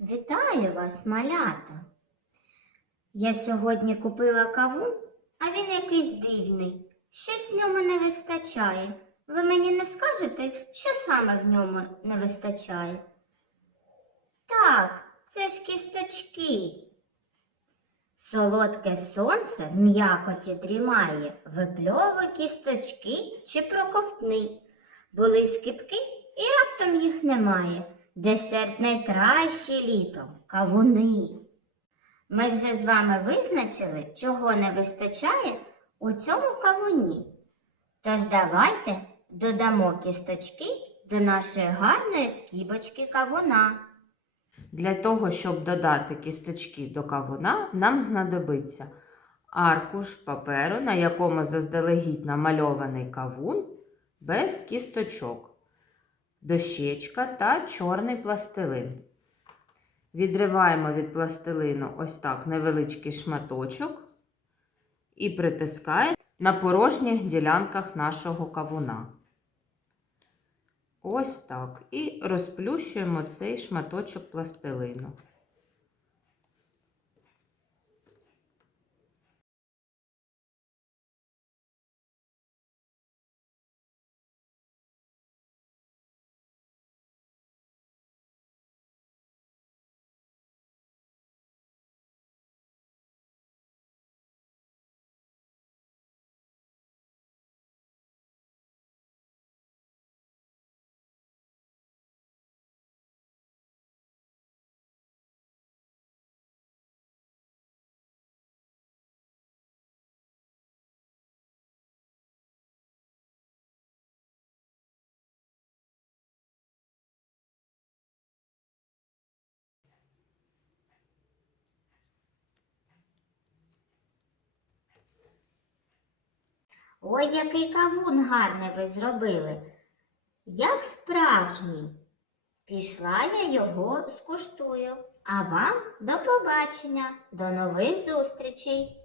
Вітаю вас, малята. Я сьогодні купила кавун, а він якийсь дивний. Щось в ньому не вистачає. Ви мені не скажете, що саме в ньому не вистачає? Так, це ж кісточки. Солодке сонце в м'якоті дрімає, випльовуй кісточки чи проковтни. Були скипки і раптом їх немає. Десерт найкраще літом кавуни. Ми вже з вами визначили, чого не вистачає у цьому кавуні. Тож давайте додамо кісточки до нашої гарної скібочки кавуна. Для того, щоб додати кісточки до кавуна, нам знадобиться аркуш паперу, на якому заздалегідь намальований кавун без кісточок, дощечка та чорний пластилин. Відриваємо від пластилину ось так невеличкий шматочок і притискаємо на порожніх ділянках нашого кавуна. Ось так. І розплющуємо цей шматочок пластилину. Ой, який кавун гарний ви зробили. Як справжній. Пішла я його скуштую. А вам до побачення, до нових зустрічей!